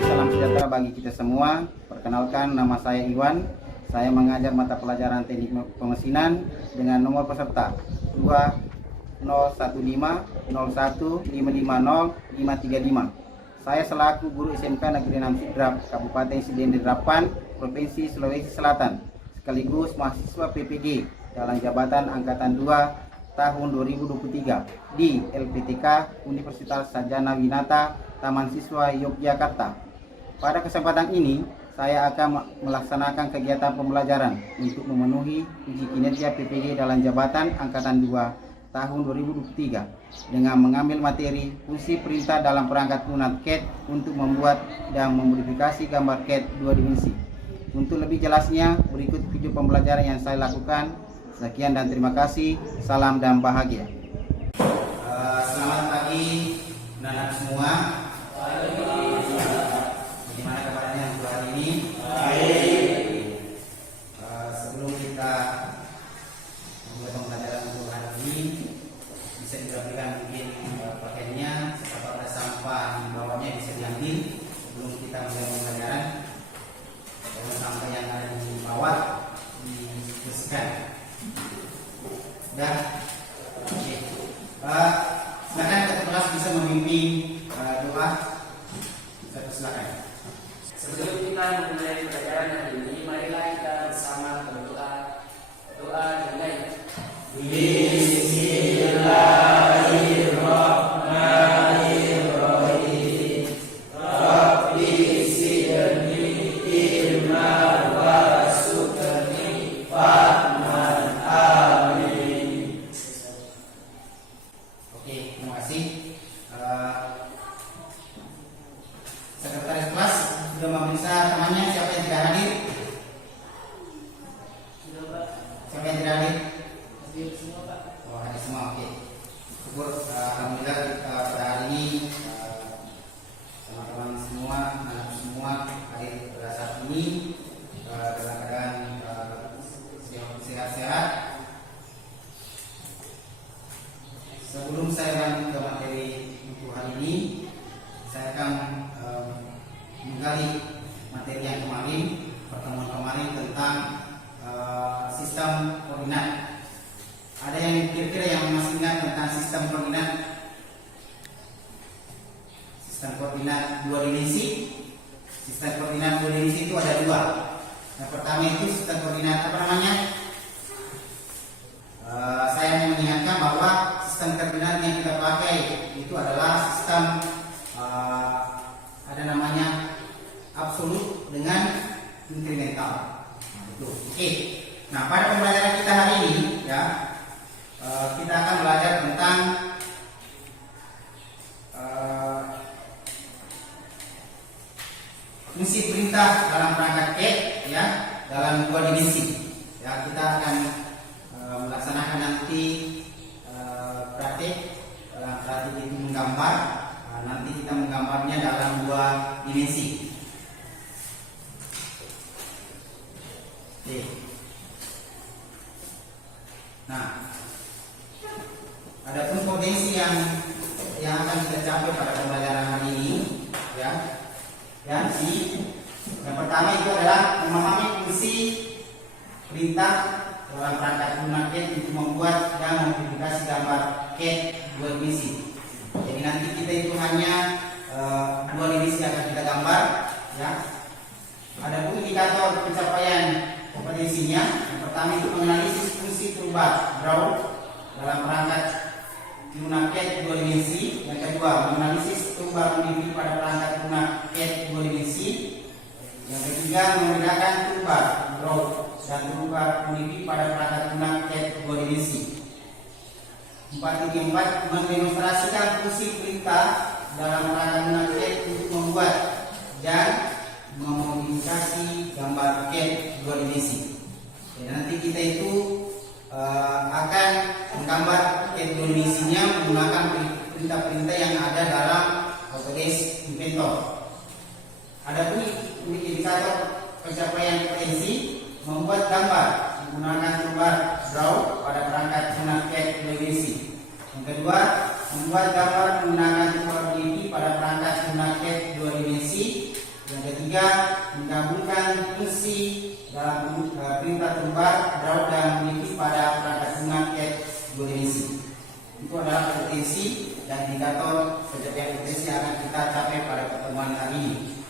salam sejahtera bagi kita semua. Perkenalkan, nama saya Iwan. Saya mengajar mata pelajaran teknik pemesinan dengan nomor peserta 201501550535. Saya selaku guru SMK Negeri 6 Sidrap, Kabupaten Sidendil Drapan, Provinsi Sulawesi Selatan, sekaligus mahasiswa PPG dalam jabatan Angkatan 2 tahun 2023 di LPTK Universitas Sarjana Winata Taman Siswa Yogyakarta. Pada kesempatan ini, saya akan melaksanakan kegiatan pembelajaran untuk memenuhi uji kinerja PPG dalam jabatan Angkatan 2 tahun 2023 dengan mengambil materi fungsi perintah dalam perangkat lunak CAD untuk membuat dan memodifikasi gambar CAD 2 dimensi. Untuk lebih jelasnya, berikut video pembelajaran yang saya lakukan. Sekian dan terima kasih. Salam dan bahagia. Selamat pagi anak-anak semua. Bagaimana kabarnya untuk hari ini? Baik. Sebelum kita memulai pembelajaran untuk hari ini, bisa dirapikan mungkin pakaiannya, apakah ada sampah di bawahnya bisa diambil sebelum kita mulai pembelajaran. Kalau sampah yang ada di bawah dibersihkan. Dan oke. Silakan ketua kelas bisa memimpin doa. Silakan. Sebelum kita memulai pelajaran hari ini, marilah kita bersama berdoa. Doa dimulai. Bismillahirrahmanirrahim. Rabbi zidni ilma warzuqni fahman. Amin. Oke, terima kasih. Sekretaris kelas sudah memeriksa temannya siapa yang tidak hadir? Siapa yang tidak hadir? Oh, hadir semua. Oke. Syukur, alhamdulillah pada hari ini teman-teman semua, anak semua hadir pada saat ini dalam keadaan sehat-sehat. Sebelum saya lanjut ke materi untuk hari ini, saya akan menggali materi yang kemarin, pertemuan kemarin tentang sistem koordinat. Ada yang kira-kira yang masih ingat tentang sistem koordinat? Sistem koordinat dua dimensi. Sistem koordinat dua dimensi itu ada dua. Yang pertama itu sistem koordinat apa namanya? Saya mengingatkan bahwa sistem koordinat yang kita pakai itu adalah sistem ada namanya absolut dengan inkremental. Itu. Oke. Nah, pada pembelajaran kita hari ini ya, kita akan belajar tentang fungsi perintah dalam perangkat CAD ya, dalam dua dimensi. Ya, kita akan melaksanakan nanti praktik dalam praktik itu menggambar. Nanti kita menggambarnya dalam dua dimensi. Oke. Nah, adapun potensi yang akan kita capai pada pembelajaran hari ini, ya, yang pertama itu adalah memahami fungsi perintah dalam perangkat lunak CAD untuk membuat dan memodifikasi gambar CAD dua dimensi. Jadi nanti kita itu hanya dua dimensi akan kita gambar, ya. Ada pun indikator pencapaian kompetensinya. Yang pertama itu menganalisis fungsi toolbar draw dalam perangkat lunak CAD dua dimensi. Yang kedua, menganalisis toolbar modify pada perangkat lunak CAD dua dimensi. Yang ketiga, membedakan toolbar draw dan toolbar modify pada perangkat lunak CAD dua dimensi. 4.4 mendemonstrasikan fungsi perintah dalam perangkat lunak CAD untuk membuat dan memodifikasi gambar CAD dua dimensi. Dan nanti kita itu akan menggambar CAD dua dimensinya menggunakan perintah-perintah yang ada dalam Autodesk Inventor. Adapun indikator pencapaian potensi membuat gambar menggunakan toolbar draw pada perangkat lunak CAD dua dimensi. Yang kedua, membuat gambar menggunakan toolbar modify pada perangkat lunak CAD dua dimensi. Yang ketiga, menggabungkan fungsi dalam perintah tumbar, draw dan meniti pada perangkat lunak cat dua dimensi. Itu adalah potensi dan indikator pencapaian potensi yang akan kita capai pada pertemuan kali ini.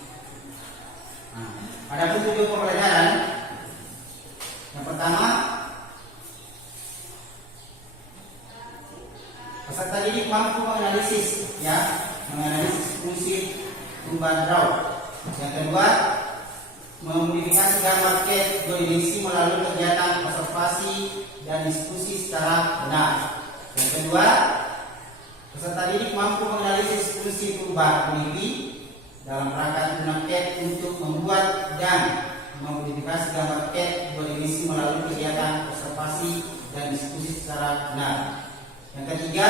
Nah, ada tujuan pembelajaran. Yang pertama, peserta didik mampu menganalisis, menganalisis fungsi tumbar draw. Yang kedua, memodifikasi gambar CAD dua dimensi melalui kegiatan observasi dan diskusi secara benar. Yang kedua, peserta didik mampu menganalisis fungsi tumbar mimpi dalam perangkat lunak CAD untuk membuat dan memodifikasi gambar CAD dua dimensi melalui kegiatan observasi dan diskusi secara benar. Yang ketiga,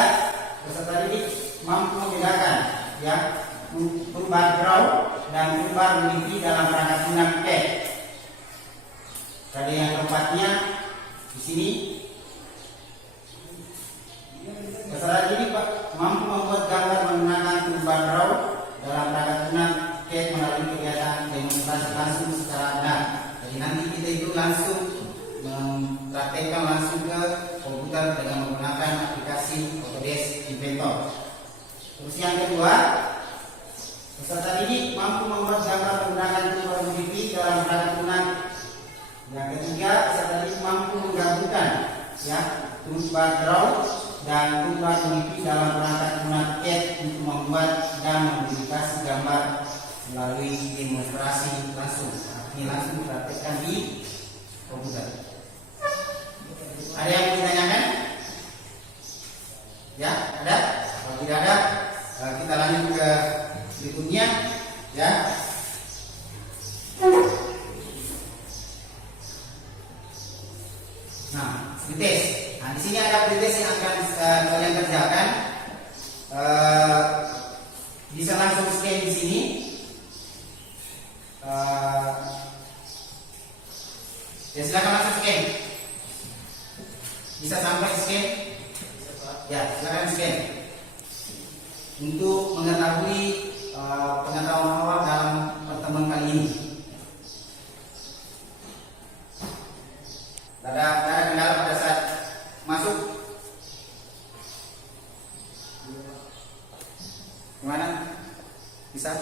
peserta didik mampu membedakan tumbar draw dan tumbar mimpi dalam perangkat lunak CAD. Pada yang keempatnya di sini, peserta didik mampu membuat gambar menggunakan tumbar draw dalam perangkat lunak CAD melalui kegiatan demonstrasi langsung secara benar. Jadi nanti kita itu langsung mempraktekkan langsung ke komputer dengan menggunakan aplikasi Autodesk Inventor. Terus yang kedua, peserta didik mampu membuat gambar menggunakan tumbar mimpi dalam perangkat lunak. Yang ketiga, peserta didik mampu menggabungkan tumbar draw dan tumbar mimpi dalam perangkat lunak CAD untuk membuat dan memodifikasi gambar melalui demonstrasi langsung. Ini langsung dipraktekkan di komputer. Ada yang mau ditanyakan? Ya, ada? Kalau tidak ada, kita lanjut ke berikutnya, Nah, pretest. Nah, di sini ada pretest yang akan kalian kerjakan. Bisa langsung scan di sini. Ya, silakan langsung scan. Bisa sampai scan? Ya, silakan scan. Untuk mengetahui pengetahuan awal dalam pertemuan kali ini. Ada kendala pada saat masuk? Gimana? Bisa?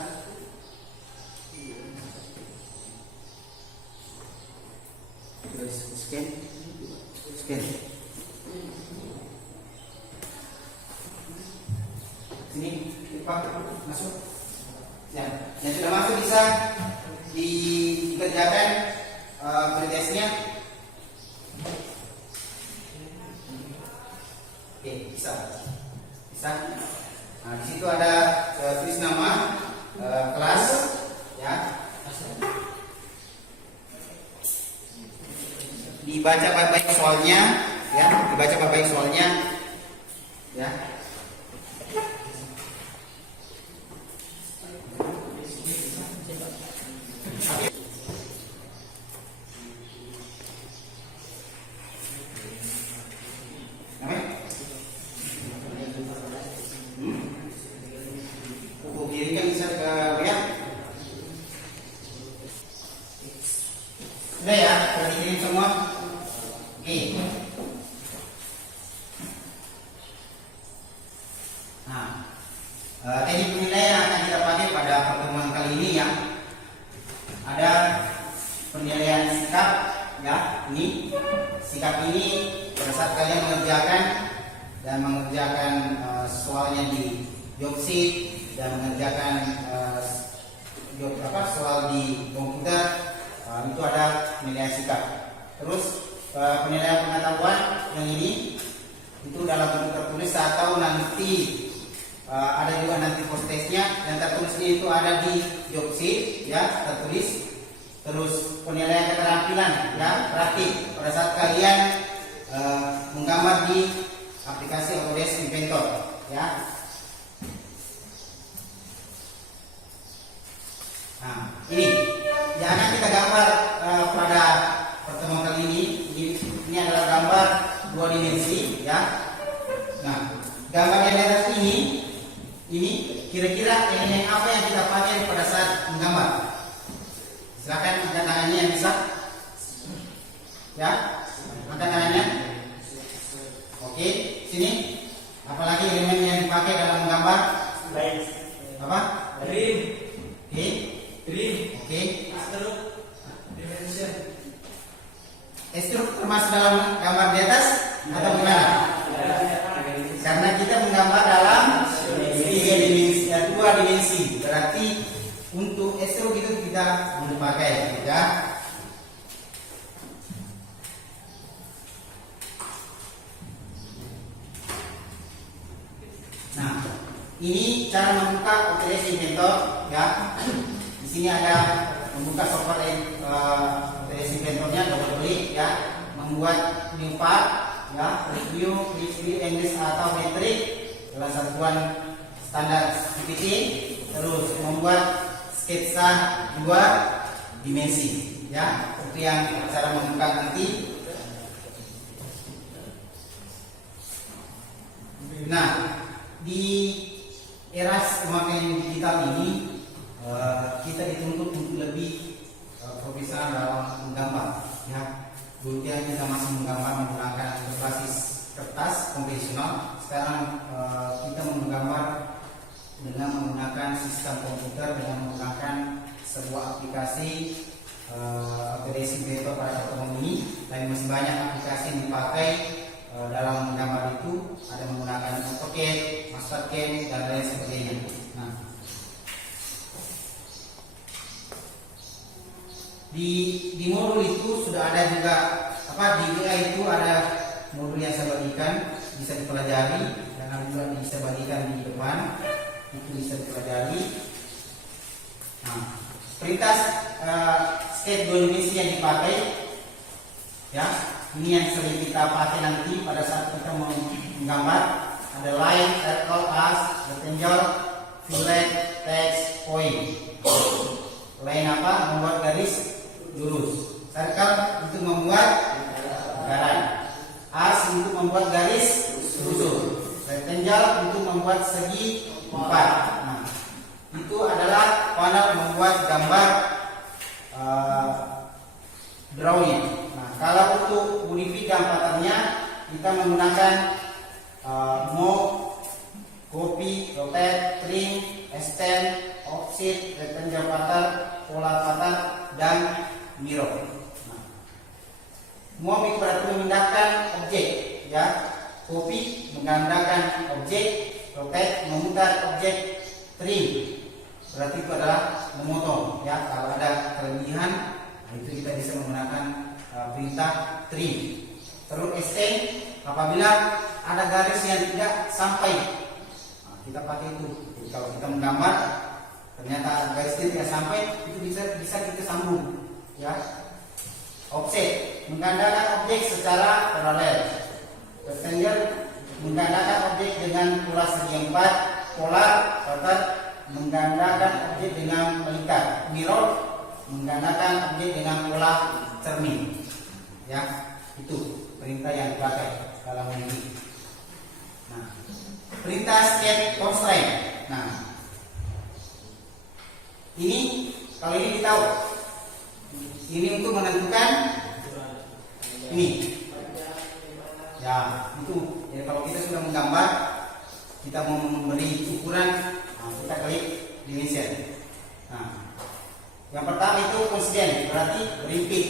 Scan. Sini, Pak, masuk. Ya, yang sudah masuk bisa dikerjakan pretestnya. Oke, bisa. Nah, di situ ada tulis nama kelas, Dibaca baik-baik soalnya, dibaca baik-baik soalnya, Kiri kan bisa ke lihat. Sudah ya, sudah dikirim semua. Oke. Nah, teknik penilaian yang akan kita pakai pada pertemuan kali ini ada penilaian sikap, ini sikap ini pada saat kalian mengerjakan soalnya di Jobsheet dan mengerjakan soal di komputer, itu ada penilaian sikap. Terus penilaian pengetahuan yang ini itu dalam bentuk tertulis atau nanti ada juga nanti post testnya, dan tertulisnya itu ada di Jobsheet, tertulis. Terus penilaian keterampilan, praktik pada saat kalian menggambar di aplikasi Autodesk Inventor, Nah, ini yang akan kita gambar pada pertemuan kali ini. Ini adalah gambar dua dimensi, Nah, gambar yang di atas ini kira-kira elemen apa yang kita pakai pada saat menggambar? Silakan angkat tangannya yang bisa. Ya, angkat tangannya. Oke, sini. Apalagi elemen yang dipakai dalam menggambar? Apa? Dream. Oke. Dream. Oke. Dimension. Struk termasuk dalam gambar di atas atau gimana? Karena kita menggambar dalam dua dimensi, berarti untuk struk itu kita belum pakai, ya. Nah, ini cara membuka OTS Inventor, ya. Di sini ada membuka software OTS Inventornya, double klik, ya. Membuat new part, ya, review, English atau metrik dalam satuan standar CPT, terus membuat sketsa 2 dimensi, ya. Itu yang cara membuka nanti. Nah, di era pemakaian digital ini kita dituntut untuk lebih profesional dalam menggambar, ya. Dulu kita masih menggambar menggunakan berbasis kertas konvensional. Sekarang kita menggambar dengan menggunakan sistem komputer, dengan menggunakan sebuah aplikasi Autodesk Inventor pada platform ini, dan masih banyak aplikasi yang dipakai dalam menggambar itu. Ada menggunakan AutoCAD, MasterCAD, dan lain sebagainya. Nah, di modul itu sudah ada juga di WA itu ada modul yang saya bagikan, bisa dipelajari, dan juga bisa bagikan di depan, itu bisa dipelajari. Nah, perintah sketch 2 dimensi yang dipakai, ya, ini yang sering kita pakai nanti pada saat kita mau menggambar. Ada line, circle, as, rectangle, fillet, text, point. Line apa? Membuat garis lurus. Circle untuk membuat lingkaran. As untuk membuat garis lurus. Rectangle untuk membuat segi 4. Nah, itu adalah panel membuat gambar drawing. Nah, kalau untuk modify patternnya kita menggunakan move, copy, rotate, trim, extend, offset, rectangle pattern, polar pattern, dan mirror. Nah, move itu berarti memindahkan objek, ya. Copy menggandakan objek, rotate memutar objek, trim berarti itu adalah memotong, ya. Kalau ada kelebihan, itu kita bisa menggunakan perintah trim. Terus extend apabila ada garis yang tidak sampai, nah, kita pakai itu. Jadi kalau kita menggambar ternyata garisnya tidak sampai, itu bisa kita sambung, ya. Offset menggandakan objek secara paralel. Rectangle menggandakan objek dengan pola segi 4. Polar pattern menggandakan objek dengan melingkar. Mirror menggandakan objek dengan pola cermin, ya. Itu perintah yang dipakai dalam ini. Nah, perintah sketch constraint. Nah, ini kalau ini tahu, ini untuk menentukan ini, ya. Itu ya, kalau kita sudah menggambar, kita mau memberi ukuran, nah, kita klik dimension. Nah, yang pertama itu konsisten, berarti repeat.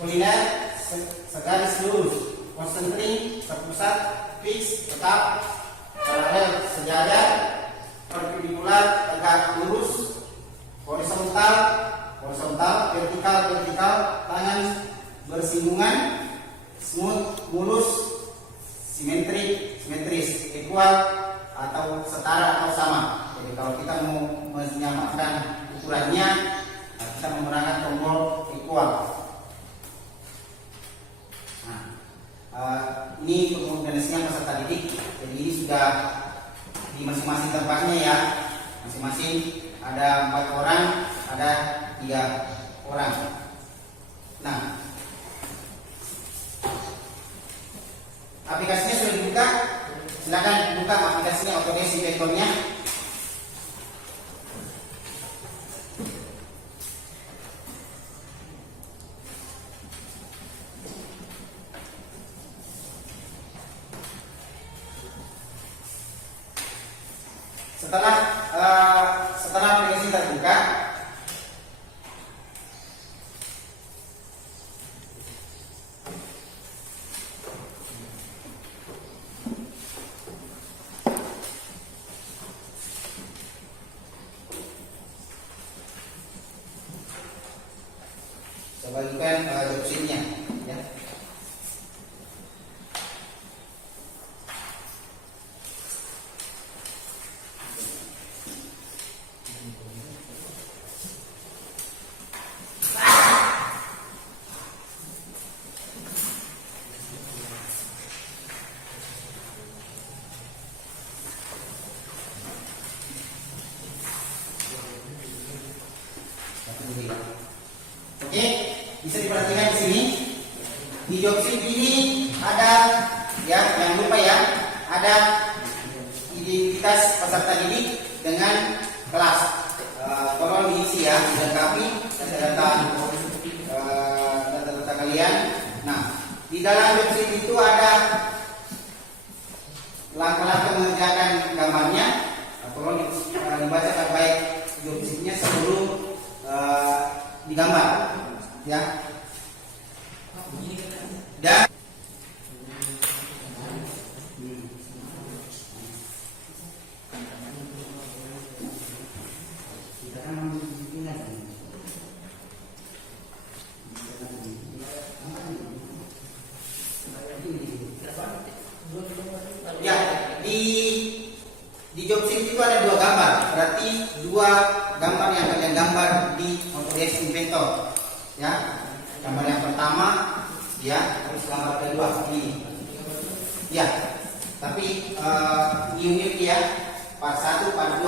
Kuliner segaris lurus, concentric terpusat, fix tetap, paralel sejajar, perpendikular tegak lurus, horizontal vertikal, tangan bersinggungan, smooth mulus, simetris, equal atau setara atau sama. Jadi kalau kita mau menyamakan ukurannya, kita menggunakan tombol equal. Ini pengorganisasian peserta didik. Jadi ini sudah di masing-masing tempatnya, ya. Masing-masing ada 4 orang, ada 3 orang. Nah, aplikasinya sudah dibuka. Silakan buka aplikasinya, Autodesk Inventor-nya. Setelah aplikasi terbuka, saya bagikan job sheet-nya ya. Oke, bisa diperhatikan di sini. Di job sheet ini ada ya, jangan lupa ya, ada identitas peserta didik dengan kelas. Tolong diisi ya, dilengkapi data kalian. Nah, di dalam job sheet itu ada langkah-langkah mengerjakan gambarnya. Tolong dibaca baik job sheet-nya sebelum digambar ya. Dan ya, di job sheet itu ada dua gambar, berarti dua gambar yang kalian gambar di Autodesk Inventor ya. Gambar yang pertama ya, terus gambar kedua ini ya, tapi ini ya, part 1 part 2.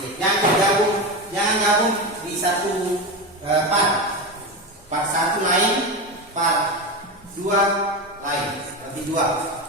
Oke, jangan gabung di satu part 1 lain, part 2 lain, berarti 2.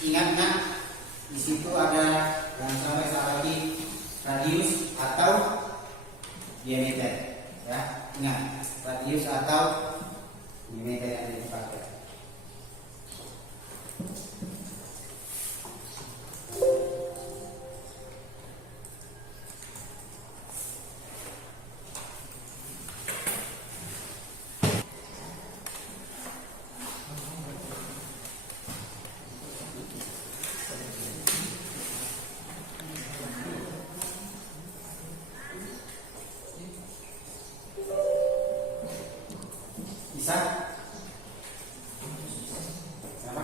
Ingat di situ ada yang sampai lagi radius atau diameter ya. Ingat, radius atau diameter yang dipakai. Bisa? Sama?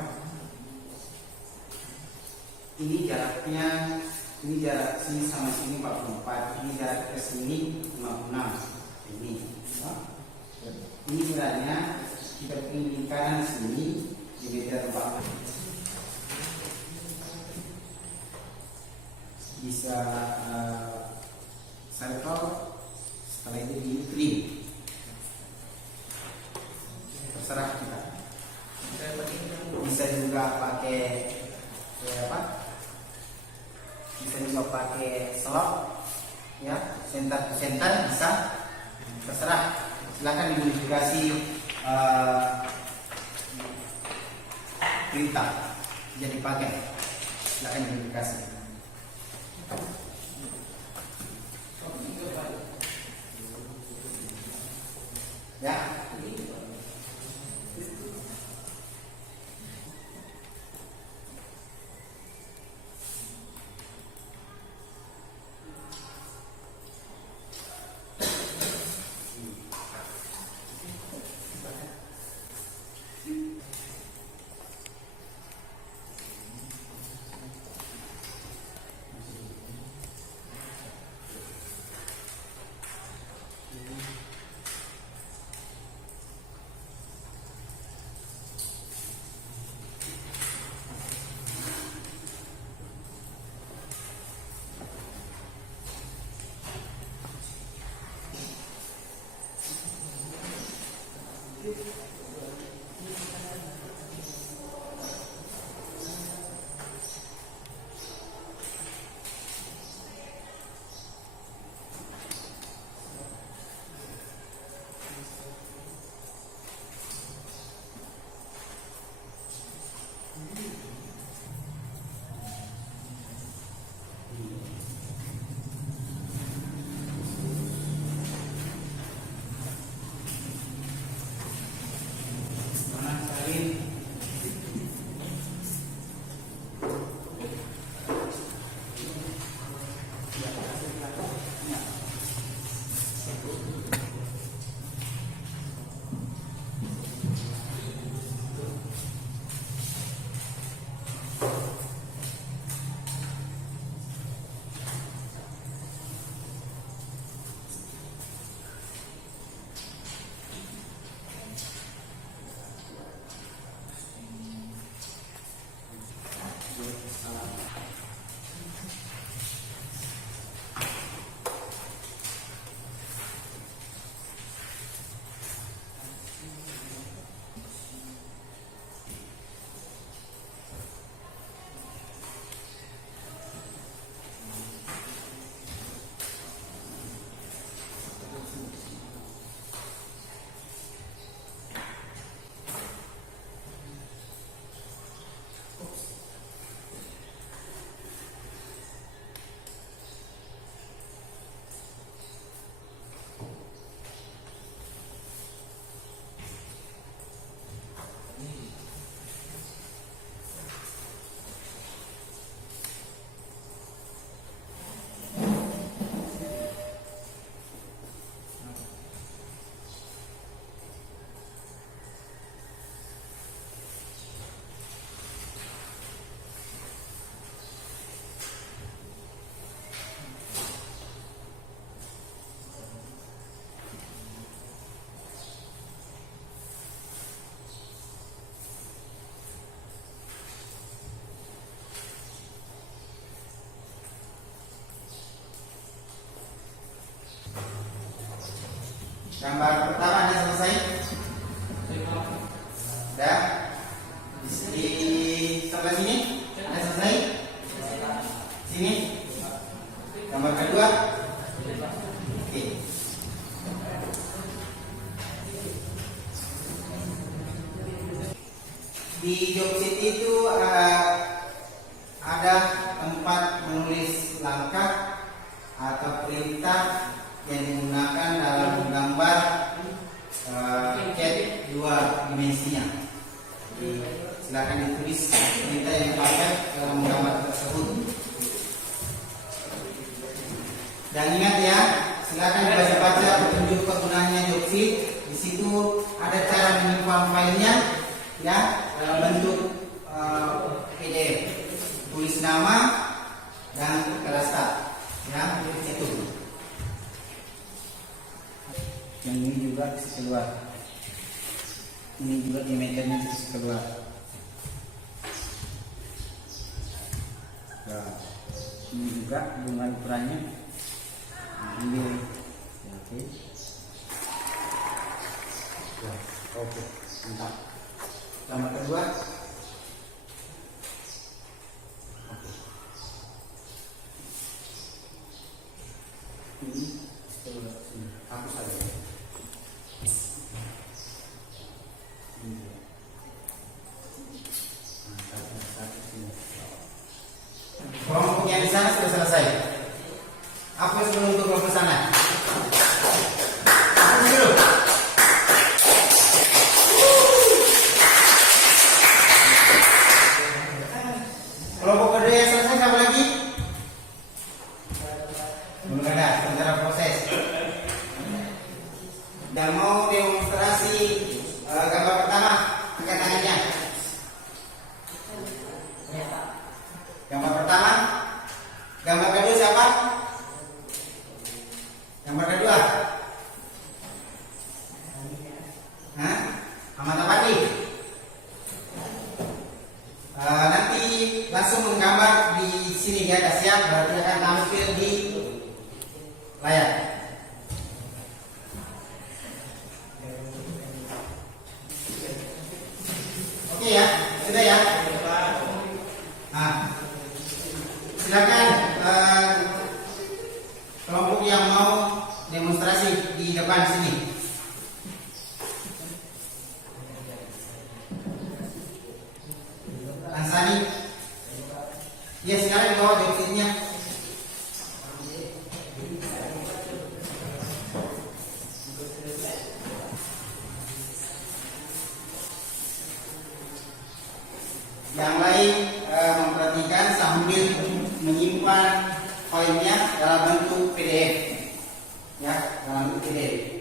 Ini jaraknya, ini jarak sini sama sini 44, ini jarak ke sini 56. Ini, ini sebenarnya kita pilih kanan sini di meter 4. Bisa circle, setelah itu di clean. Terserah kita. Bisa juga pakai bisa juga pakai slot ya, center to center bisa, terserah. Silakan dimodifikasi perintah jadi pakai, silakan dimodifikasi ya. Gambar pertama ada selesai? Sudah? Di sebelah sini ada selesai? Sini? Gambar kedua? Oke. Di joksit itu ada tempat menulis langkah atau perintah yang digunakan dalam menggambar cat dua dimensinya. Jadi, silakan ditulis perintah yang dipakai dalam menggambar tersebut. Dan ingat ya, silakan dibaca-baca petunjuk penggunaannya joksit. Di situ ada cara menyimpan filenya, ya, dalam bentuk PDF. Tulis nama dan kerasa, ya, itu. Yang ini juga sisi keluar. Ini juga diameternya sisi keluar. Nah, ini juga dengan ukurannya. Ambil, oke. Oke, mantap. Gambar kedua. Oke. Ini sebelah sini. Hapus saja. Kelompok yang di sana sudah selesai. Hapus dulu untuk kelompok sana. Hapus dulu. Kelompok kedua yang selesai siapa lagi? Belum ada, sementara proses. Dan mau demonstrasi gambar pertama, angkat tangannya. Gambar pertama, gambar kedua siapa? Gambar kedua, Hah? Ahmad Apandi. Nanti langsung menggambar di sini ya, dah siap, berarti akan tampil di layar. Oke ya, sudah ya. Nah, silakan kelompok yang mau demonstrasi di depan sini. Ansani, ya sekarang dibawa joksitnya. Yang lain memperhatikan sambil menyimpan filenya dalam bentuk PDF, ya, dalam bentuk PDF.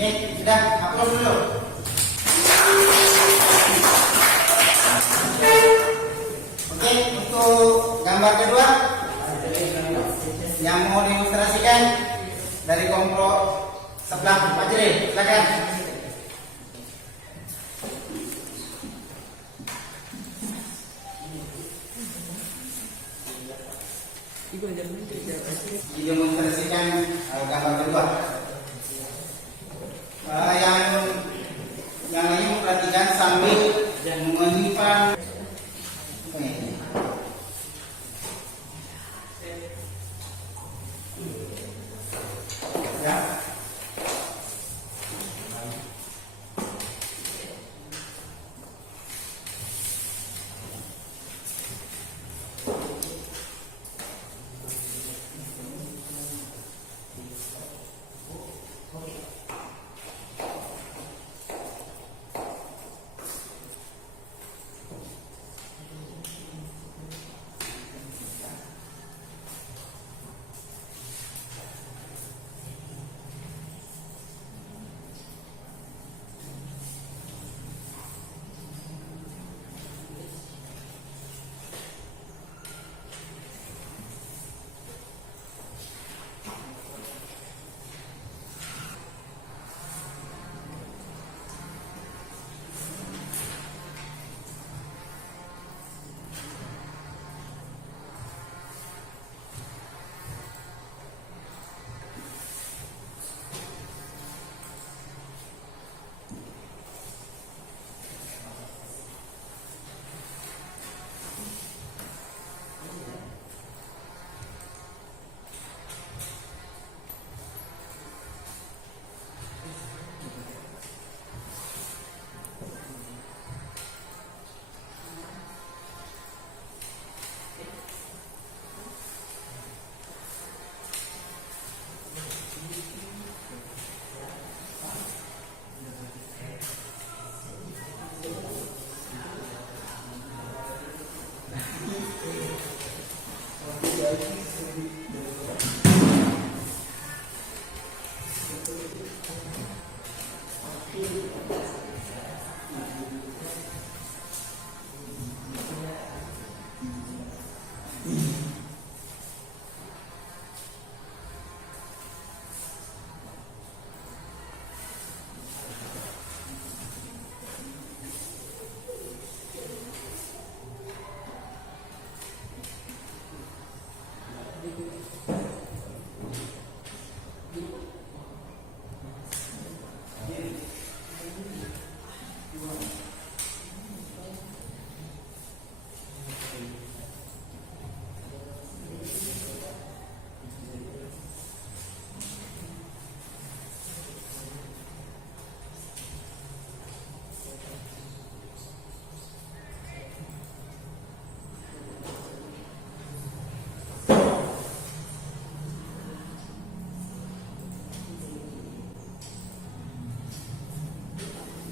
Oke, sudah upload dulu. Oke, untuk gambar kedua yang mau diilustrasikan dari kelompok sebelah Pak Jere, silakan. Didemonstrasikan gambar kedua. Yang lain perhatikan sambil menyimpan. Ya.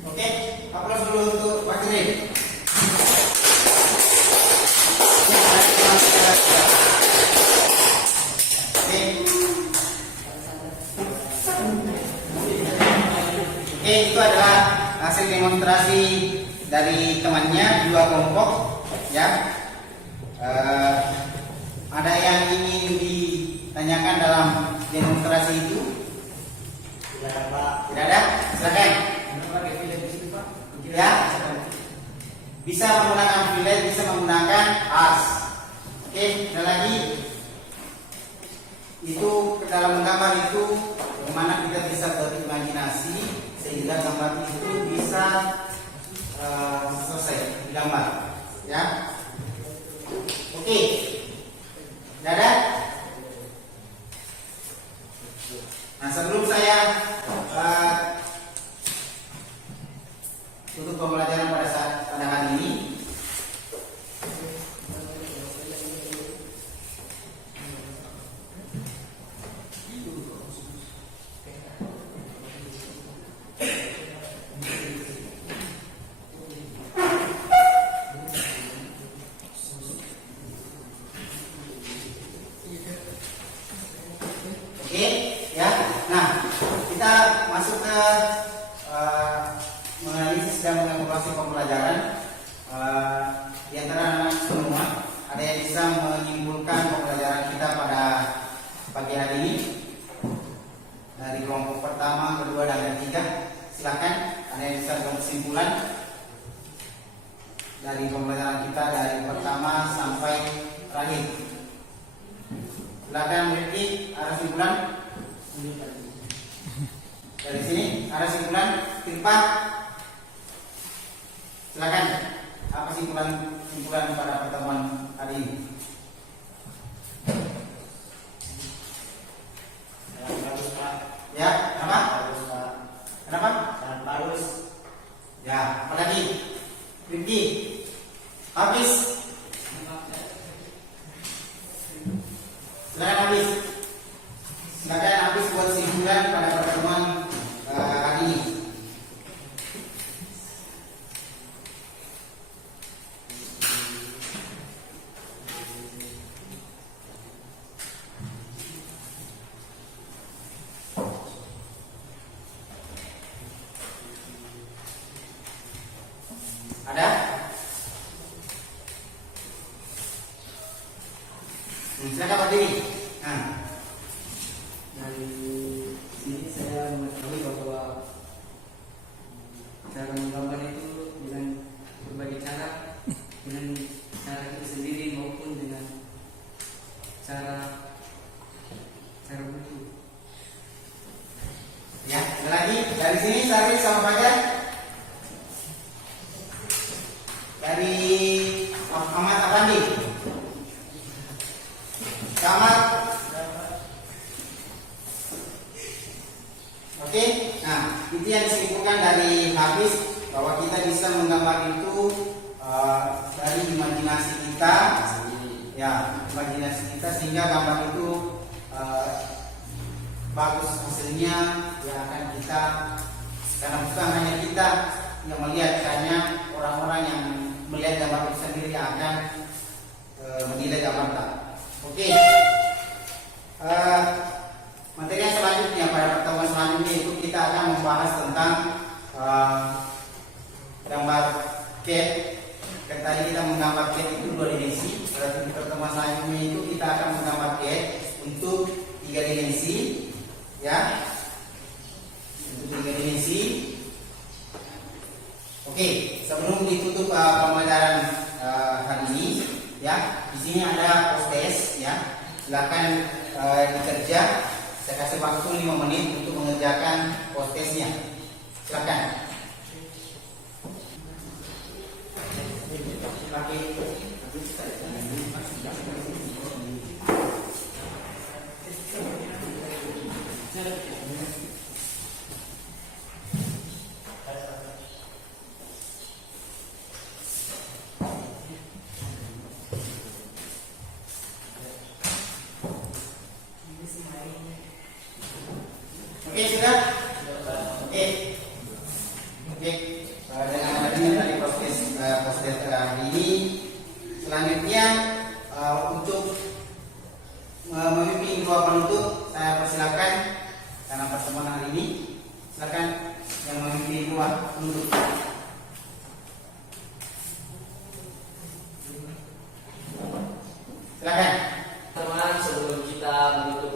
Oke, upload dulu untuk Pak Jere. Oke, itu adalah hasil demonstrasi dari temannya dua kelompok, ya. Ada yang ingin ditanyakan dalam demonstrasi itu? Tidak ada, Pak. Tidak ada? Silakan. Ya, bisa menggunakan fillet, bisa menggunakan as. Oke, ada lagi. Itu dalam gambar itu bagaimana kita bisa berimajinasi sehingga gambar itu bisa selesai digambar, ya. Oke, dadah. Nah, sebelum saya tutup pembelajaran pada hari ini, oke, ya. Nah, kita masuk ke menganalisis dan mengevaluasi pembelajaran. Di antara anak semua, ada yang bisa menyimpulkan pembelajaran kita pada pagi hari ini dari kelompok pertama, kedua, dan ketiga. Silakan, ada yang bisa berkesimpulan dari pembelajaran kita dari pertama sampai terakhir. Silakan, Rifki, arah simpulan. Dari sini, arah simpulan. Tirpa, silakan. Apa simpulan pada pertemuan hari ini? Bagus Pak. Ya, kenapa? Bagus Pak. Kenapa? Dan bagus. Ya, apalagi? Rifki, habis. Silakan habis. Silakan habis buat simpulan pada pertemuan hari ini. Ada? Silakan berdiri. Nah, Dari sini saya mengetahui bahwa cara menggambar itu dengan berbagai cara, dengan cara kita sendiri maupun dengan cara buku. ya, ada lagi dari sini Sarif sama Fajar. Dari Ahmad Afandi. Selamat. Oke, nah itu yang disimpulkan dari habis bahwa kita bisa menggambar itu dari imajinasi kita, ya imajinasi kita sehingga gambar itu bagus hasilnya yang akan kita, karena bukan hanya kita yang melihat, hanya orang-orang yang melihat gambar itu sendiri yang akan menilai gambar kita. Oke. Materi yang selanjutnya pada pertemuan selanjutnya itu kita akan membahas tentang gambar cat. Dan tadi kita menggambar cat itu 2 dimensi. Pada pertemuan selanjutnya itu kita akan menggambar cat untuk 3 dimensi, ya, untuk 3 dimensi. Oke, sebelum ditutup pembelajaran hari ini, ya, di sini ada post-test, ya, silakan dikerja. Saya kasih waktu 5 menit untuk mengerjakan post-testnya. Silakan. Oke, sudah? Oke. Oke. Dengan adanya tadi proses hari ini, selanjutnya untuk memimpin dua penutup, saya persilakan karena pertemuan hari ini, silakan yang memimpin dua penutup. Silakan. Teman, sebelum kita menutup